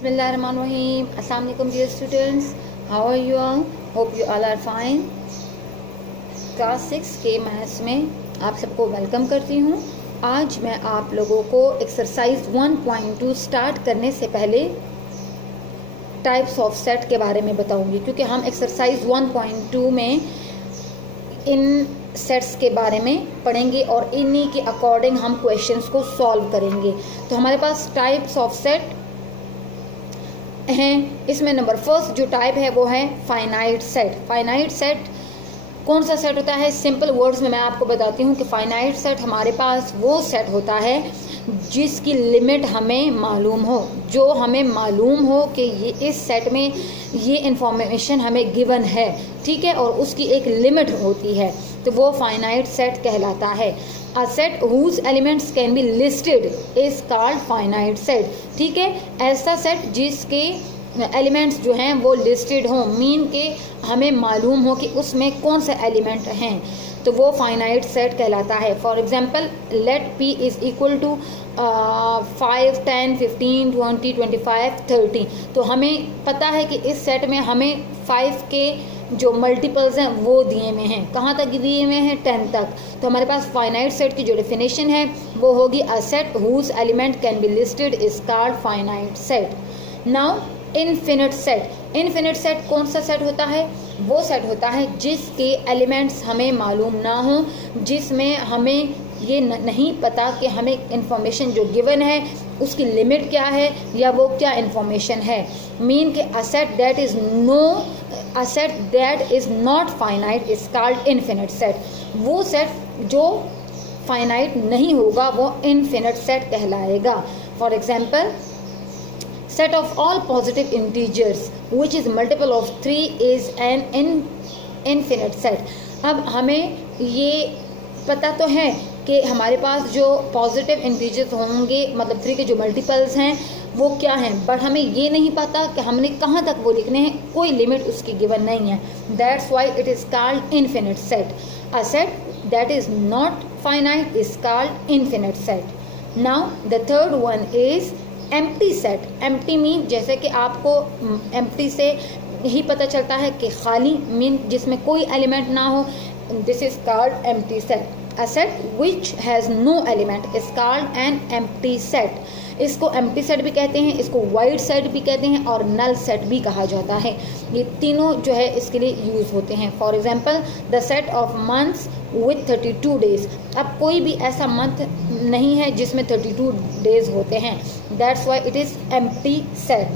Bismillahirrahmanirrahim. Assalamu alaikum dear students. How are you all? Hope you all are fine. Class 6 के maths में आप सबको welcome करती हूँ। आज मैं आप लोगों को एक्सरसाइज 1.2 स्टार्ट करने से पहले टाइप्स ऑफ सेट के बारे में बताऊंगी, क्योंकि हम एक्सरसाइज 1.2 में इन सेट्स के बारे में पढ़ेंगे और इन्हीं के अकॉर्डिंग हम क्वेश्चंस को सॉल्व करेंगे। तो हमारे पास टाइप्स ऑफ सेट हैं। इसमें नंबर फर्स्ट जो टाइप है वो है फाइनाइट सेट। फाइनाइट सेट कौन सा सेट होता है? सिंपल वर्ड्स में मैं आपको बताती हूँ कि फाइनाइट सेट हमारे पास वो सेट होता है जिसकी लिमिट हमें मालूम हो, जो हमें मालूम हो कि ये इस सेट में ये इंफॉर्मेशन हमें गिवन है, ठीक है, और उसकी एक लिमिट होती है, तो वो फाइनाइट सेट कहलाता है। A set whose elements can be listed is called finite set, ठीक है। ऐसा सेट जिसके एलिमेंट्स जो हैं वो लिस्टेड हों, मीन के हमें मालूम हो कि उसमें कौन से एलिमेंट हैं, तो वो फाइनाइट सेट कहलाता है। For example let p is equal to 5, 10, 15, 20, 25, 30। तो हमें पता है कि इस सेट में हमें 5 के जो मल्टीपल्स हैं वो दिए हुए हैं। कहाँ तक दिए हुए हैं? 10 तक। तो हमारे पास फाइनाइट सेट की जो डेफिनेशन है वो होगी a set whose element can be listed is called finite set. Now infinite set. Infinite set कौन सा सेट होता है? वो सेट होता है जिसके एलिमेंट्स हमें मालूम ना हो, जिसमें हमें ये नहीं पता कि हमें इंफॉर्मेशन जो गिवन है उसकी लिमिट क्या है या वो क्या इंफॉर्मेशन है। मीन के a set that is not finite is called infinite set. वो सेट जो फाइनाइट नहीं होगा वो इनफिनिट सेट कहलाएगा। For example set of all positive integers which is multiple of 3 is an infinite set। अब हमें ये पता तो है कि हमारे पास जो पॉजिटिव इंटीजर्स होंगे, मतलब 3 के जो मल्टीपल्स हैं वो क्या हैं, बट हमें ये नहीं पता कि हमने कहाँ तक वो लिखने हैं, कोई लिमिट उसकी गिवन नहीं है। That's why it is called infinite set. A set that is not finite is called infinite set. Now the third one is empty set. Empty mean, जैसे कि आपको एम्प्टी से यही पता चलता है कि खाली, मीन जिसमें कोई एलिमेंट ना हो, this is called empty set. A set which has no element is called an empty set. इसको एम्प्टी सेट भी कहते हैं, इसको वाइड सेट भी कहते हैं और नल सेट भी कहा जाता है। ये तीनों जो है इसके लिए यूज होते हैं। For example the set of months with 32 days. अब कोई भी ऐसा मंथ नहीं है जिसमें 32 डेज होते हैं, that's why it is empty set.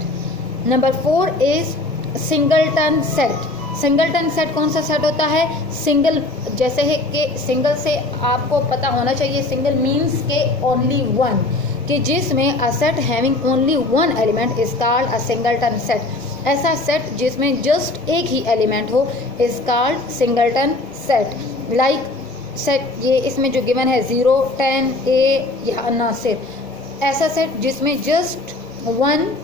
Number 4 is singleton set. Singleton set कौन सा सेट होता है? सिंगल, जैसे है कि सिंगल से आपको पता होना चाहिए, सिंगल मीन्स के ओनली वन, कि जिसमें a set having only one element is called a singleton set. ऐसा सेट जिसमें जस्ट एक ही एलिमेंट हो is called singleton set. Like set ये इसमें जो गिवन है 0, 10, a या नासिर, ऐसा सेट जिसमें जस्ट वन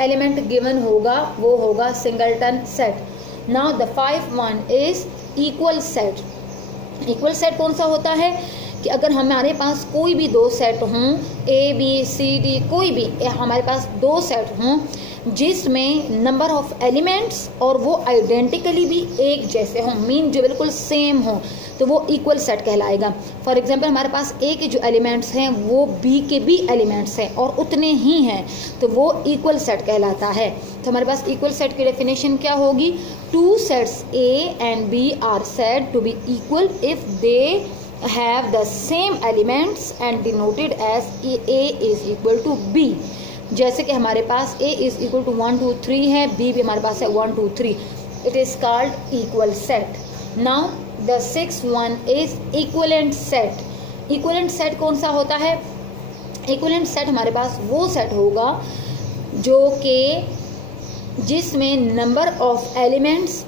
एलिमेंट गिवन होगा वो होगा singleton set. Now the 5th one is equal set. Equal set कौन सा होता है कि अगर हमारे पास कोई भी दो सेट हों, ए बी सी डी, कोई भी हमारे पास दो सेट हों जिसमें नंबर ऑफ एलिमेंट्स और वो आइडेंटिकली भी एक जैसे हों, मीन जो बिल्कुल सेम हो, तो वो इक्वल सेट कहलाएगा। फॉर एग्जांपल हमारे पास ए के जो एलिमेंट्स हैं वो बी के भी एलिमेंट्स हैं और उतने ही हैं, तो वो इक्वल सेट कहलाता है। तो हमारे पास इक्वल सेट की डेफिनेशन क्या होगी? 2 sets A and B are said to be equal if they have the same elements and denoted as A is equal to B। जैसे कि हमारे पास A is equal to 1, 2, 3 है, B भी हमारे पास है 1, 2, 3। It is called equal set। Now the 6th one is equivalent set। equivalent set कौन सा होता है? equivalent set हमारे पास वो सेट होगा जो कि जिसमें नंबर ऑफ एलिमेंट्स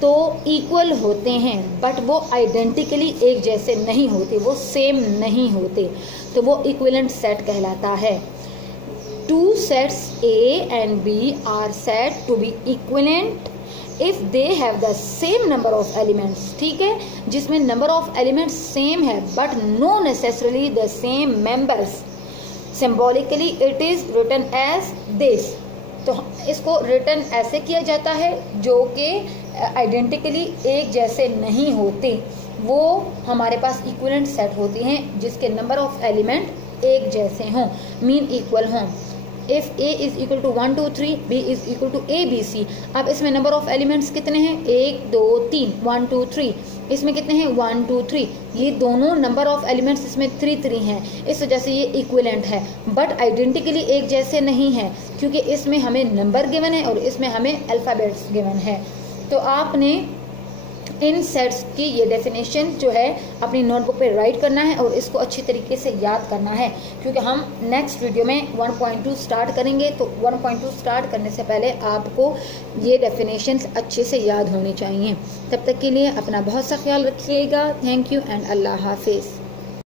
तो इक्वल होते हैं बट वो आइडेंटिकली एक जैसे नहीं होते, वो सेम नहीं होते, तो वो इक्विवेलेंट सेट कहलाता है। 2 sets A and B are said to be equivalent if they have the same number of elements, ठीक है, जिसमें नंबर ऑफ एलिमेंट्स सेम है but no necessarily the same members. Symbolically it is written as this. तो इसको return ऐसे किया जाता है जो कि आइडेंटिकली एक जैसे नहीं होते, वो हमारे पास इक्विवेलेंट सेट होते हैं जिसके नंबर ऑफ एलिमेंट एक जैसे हों, मीन इक्वल हों। If a is equal to 1 2 3, b is equal to a b c। अब इसमें नंबर ऑफ एलिमेंट्स कितने हैं? 1 2 3, 1 2 3। इसमें कितने हैं? 1 2 3। ये दोनों नंबर ऑफ एलिमेंट्स इसमें 3 3 हैं, इस वजह से ये इक्विवेलेंट है, बट आइडेंटिकली एक जैसे नहीं है क्योंकि इसमें हमें नंबर गिवन है और इसमें हमें अल्फ़ाबेट्स गिवन है। तो आपने इन सेट्स की ये डेफिनेशन जो है अपनी नोटबुक पे राइट करना है और इसको अच्छी तरीके से याद करना है, क्योंकि हम नेक्स्ट वीडियो में 1.2 स्टार्ट करेंगे। तो 1.2 स्टार्ट करने से पहले आपको ये डेफिनेशंस अच्छे से याद होनी चाहिए। तब तक के लिए अपना बहुत सा ख्याल रखिएगा। थैंक यू एंड अल्लाह हाफिज़।